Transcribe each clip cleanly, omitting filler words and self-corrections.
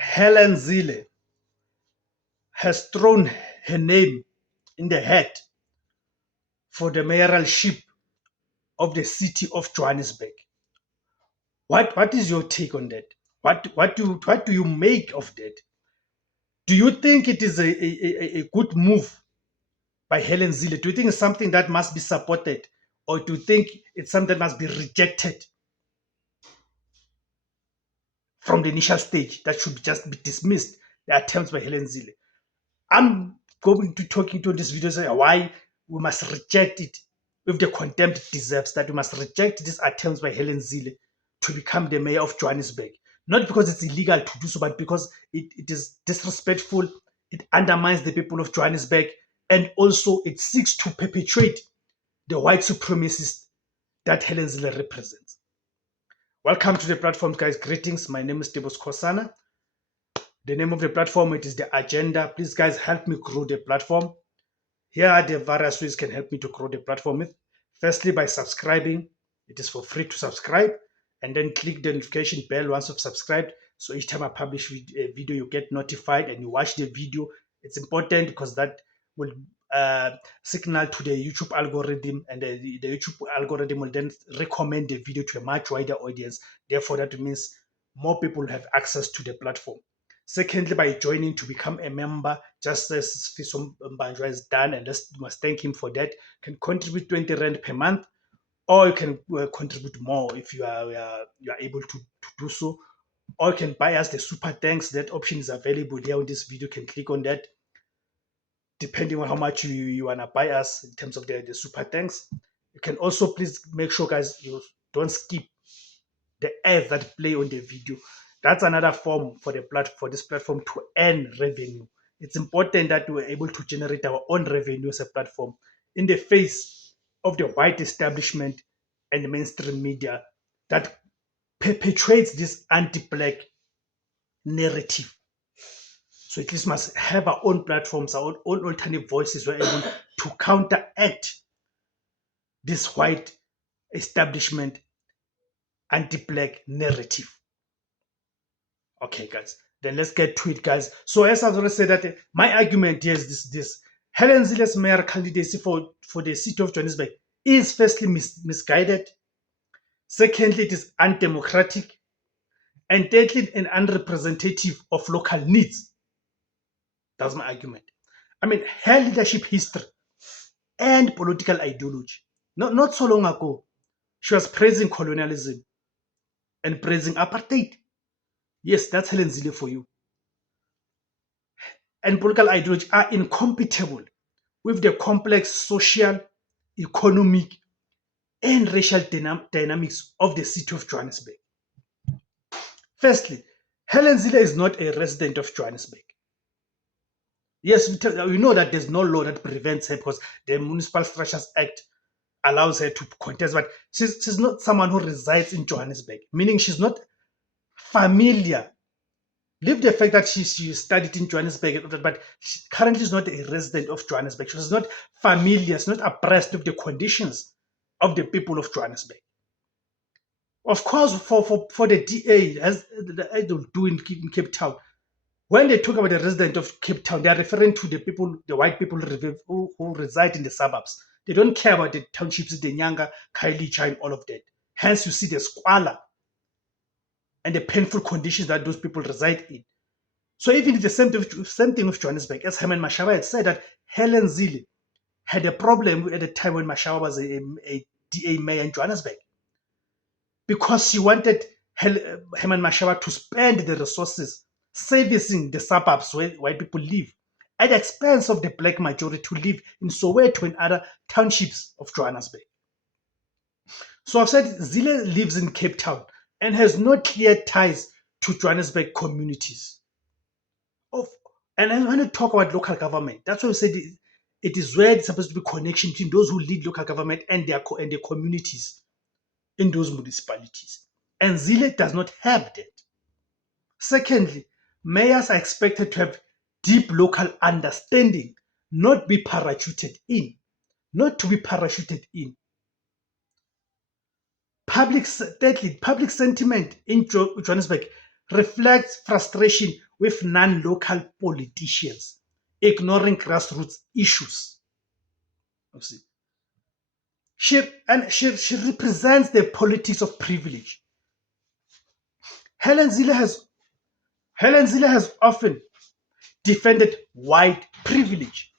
Helen Zille has thrown her name in the hat for the mayoralship of the city of Johannesburg. What is your take on that? What do you make of that? Do you think it is a good move by Helen Zille? Do you think it's something that must be supported, or do you think it's something that must be rejected from the initial stage, that should just be dismissed, the attempts by Helen Zille? I'm going to talking to this video say why we must reject it with the contempt it deserves, that we must reject these attempts by Helen Zille to become the mayor of Johannesburg. Not because it's illegal to do so, but because it is disrespectful, it undermines the people of Johannesburg, and also it seeks to perpetuate the white supremacists that Helen Zille represents. Welcome to the platform, guys. Greetings. My name is Tebos Kosana. The name of the platform, it is The Agenda. Please, guys, help me grow the platform. Here are the various ways you can help me to grow the platform with. Firstly, by subscribing. It is for free to subscribe. And then click the notification bell once you've subscribed. So each time I publish a video, you get notified and you watch the video. It's important because that will signal to the YouTube algorithm, and the YouTube algorithm will then recommend the video to a much wider audience. Therefore, that means more people have access to the platform. Secondly, by joining to become a member, just as Fiso Mbanjwa has done, and let's must thank him for that, can contribute 20 Rand per month, or you can contribute more if you are able to do so, or you can buy us the super thanks. That option is available there on this video. You can click on that depending on how much you want to buy us in terms of the super thanks. You can also please make sure, guys, you don't skip the ads that play on the video. That's another form for this platform to earn revenue. It's important that we're able to generate our own revenue as a platform in the face of the white establishment and the mainstream media that perpetuates this anti-black narrative. So at least must have our own platforms, our own alternative voices. We're able to counteract this white establishment anti-black narrative. Okay, guys, then let's get to it, guys. So as I've already said, that my argument here is this: Helen Zille's mayor candidacy for the city of Johannesburg is firstly misguided. Secondly, it is undemocratic. And thirdly, an unrepresentative of local needs. That's my argument. I mean, her leadership history and political ideology. Not so long ago, she was praising colonialism and praising apartheid. Yes, that's Helen Zille for you. And political ideology are incompatible with the complex social, economic, and racial dynamics of the city of Johannesburg. Firstly, Helen Zille is not a resident of Johannesburg. Yes, we know that there's no law that prevents her, because the Municipal Structures Act allows her to contest, but she's not someone who resides in Johannesburg, meaning she's not familiar. Leave the fact that she studied in Johannesburg, but she currently is not a resident of Johannesburg. She's not familiar, she's not abreast of the conditions of the people of Johannesburg. Of course, for the DA, as they do in Cape Town, when they talk about the resident of Cape Town, they are referring to the people, the white people who reside in the suburbs. They don't care about the townships, the Nyanga, Khayelitsha, and all of that. Hence, you see the squalor and the painful conditions that those people reside in. So even the same thing with Johannesburg, as Herman Mashaba had said, that Helen Zille had a problem at the time when Mashaba was a DA mayor in Johannesburg, because she wanted Herman Mashaba to spend the resources servicing the suburbs where white people live, at the expense of the black majority who live in Soweto and other townships of Johannesburg. So I've said Zille lives in Cape Town and has no clear ties to Johannesburg communities. And I want to talk about local government. That's why I said it is where it's supposed to be connection between those who lead local government and their communities in those municipalities. And Zille does not have that. Secondly, mayors are expected to have deep local understanding, not be parachuted in. Not to be parachuted in. Thirdly, public sentiment in Johannesburg reflects frustration with non-local politicians, ignoring grassroots issues. You see. She represents the politics of privilege. Helen Zille has often defended white privilege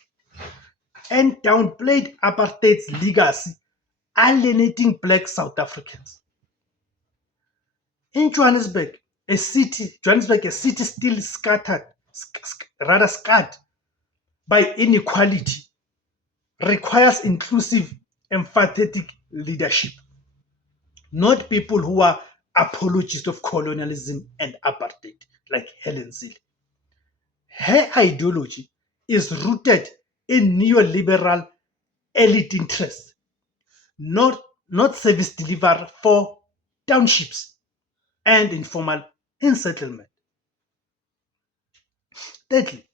and downplayed apartheid's legacy, alienating black South Africans. In Johannesburg, a city still rather scarred by inequality, requires inclusive, empathetic leadership, not people who are apologists of colonialism and apartheid, like Helen Zille. Her ideology is rooted in neoliberal elite interests, not service delivery for townships and informal settlement. Thirdly,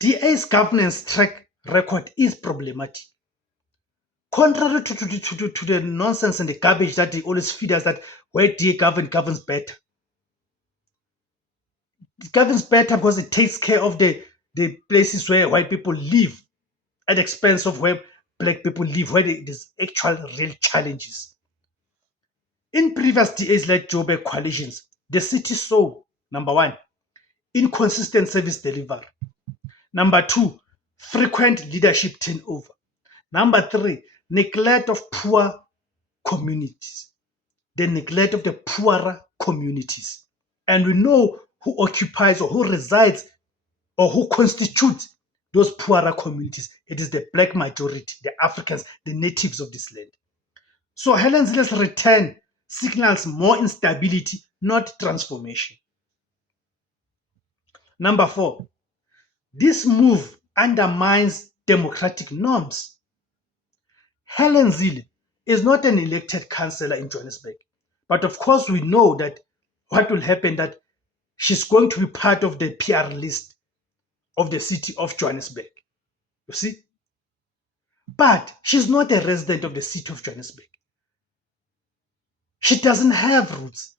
DA's governance track record is problematic. Contrary to the nonsense and the garbage that they always feed us, that where DA governs better. It governs better because it takes care of the places where white people live at the expense of where black people live, where there's actual real challenges. In previous DAs-led Joburg coalitions, the city saw, number one, inconsistent service delivery. Number two, frequent leadership turnover. Number three, neglect of poor communities. The neglect of the poorer communities. And we know who occupies or who resides or who constitutes those poorer communities. It is the black majority, the Africans, the natives of this land. So Helen Zille's return signals more instability, not transformation. Number four, this move undermines democratic norms. Helen Zille is not an elected councillor in Johannesburg, but of course we know that what will happen, that she's going to be part of the PR list of the city of Johannesburg. You see? But she's not a resident of the city of Johannesburg. She doesn't have roots.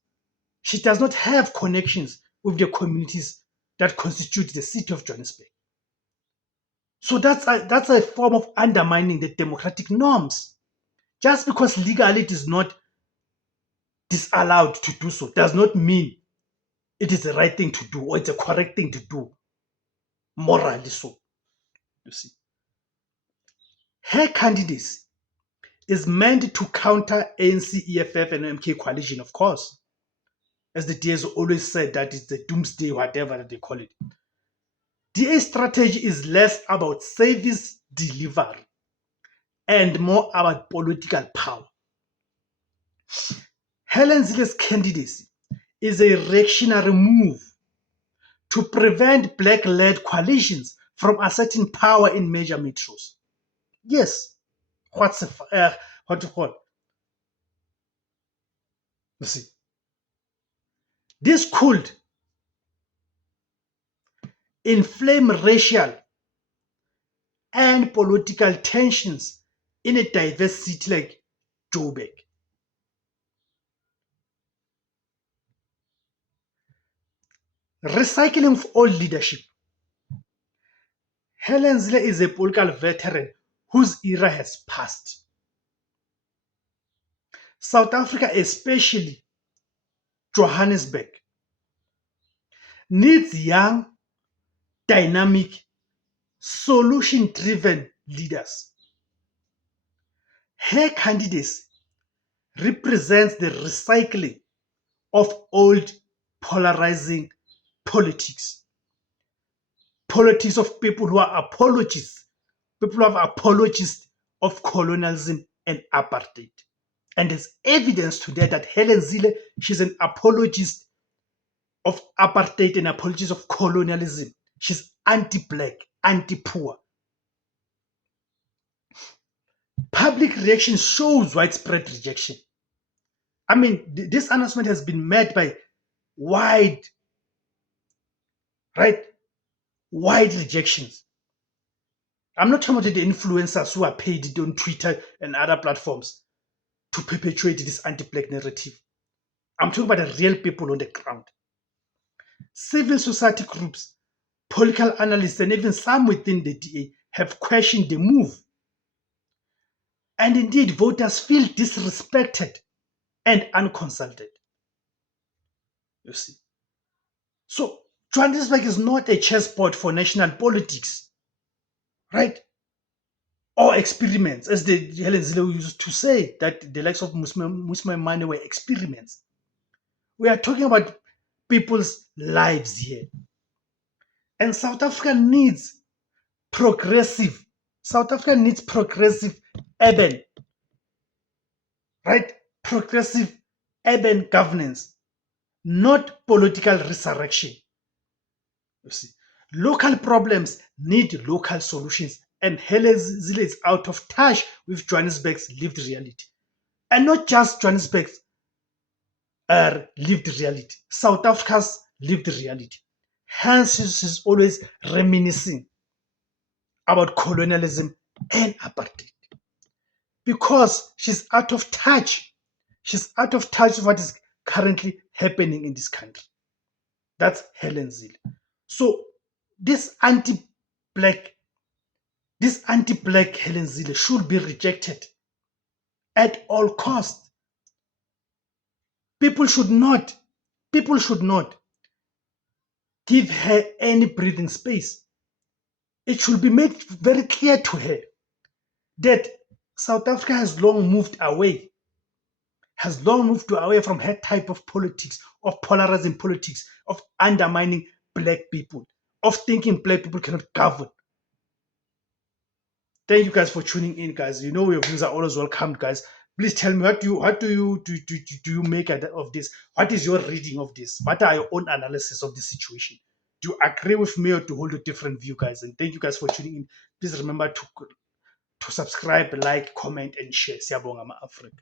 She does not have connections with the communities that constitute the city of Johannesburg. So that's a form of undermining the democratic norms. Just because legally it is not disallowed to do so does not mean it is the right thing to do or it's a correct thing to do, morally so. You see, her candidacy is meant to counter ANC, EFF, and MK coalition, of course. As the DAs always said, that it's the doomsday, whatever that they call it. DA strategy is less about service delivery and more about political power. Helen Zille's candidacy is a reactionary move to prevent black-led coalitions from asserting power in major metros. Yes, what to call? You see, this could inflame racial and political tensions in a diverse city like Joburg. Recycling of old leadership. Helen Zille is a political veteran whose era has passed. South Africa, especially Johannesburg, needs young, dynamic, solution-driven leaders. Her candidacy represents the recycling of old, polarizing politics. Politics of people who are apologists, people who have apologists of colonialism and apartheid. And there's evidence to that Helen Zille, she's an apologist of apartheid and apologist of colonialism. She's anti-black, anti-poor. Public reaction shows widespread rejection. I mean, this announcement has been met by wide rejections. I'm not talking about the influencers who are paid on Twitter and other platforms to perpetuate this anti-black narrative. I'm talking about the real people on the ground. civil society groups, political analysts, and even some within the DA have questioned the move. And indeed, voters feel disrespected and unconsulted. You see. So, Johannesburg is not a chessboard for national politics, right? Or experiments, as the Helen Zille used to say, that the likes of Muslim Mane were experiments. We are talking about people's lives here. And South Africa needs progressive. South Africa needs progressive urban, right? Progressive urban governance, not political resurrection. You see, local problems need local solutions, and Helen Zille is out of touch with Johannesburg's lived reality. And not just Johannesburg's lived reality, South Africa's lived reality. Hence, she's always reminiscing about colonialism and apartheid because she's out of touch. She's out of touch with what is currently happening in this country. That's Helen Zille. So this anti-black Helen Zille should be rejected at all costs. People should not give her any breathing space. It should be made very clear to her that South Africa has long moved away from her type of politics, of polarizing politics, of undermining black people, of thinking black people cannot govern. Thank you guys for tuning in, guys. You know your views are always welcome, guys. Please tell me what do you make of this? What is your reading of this? What are your own analysis of this situation? Do you agree with me or to hold a different view, guys? And thank you guys for tuning in. Please remember to subscribe, like, comment, and share. Siyabonga, ma-Afrika.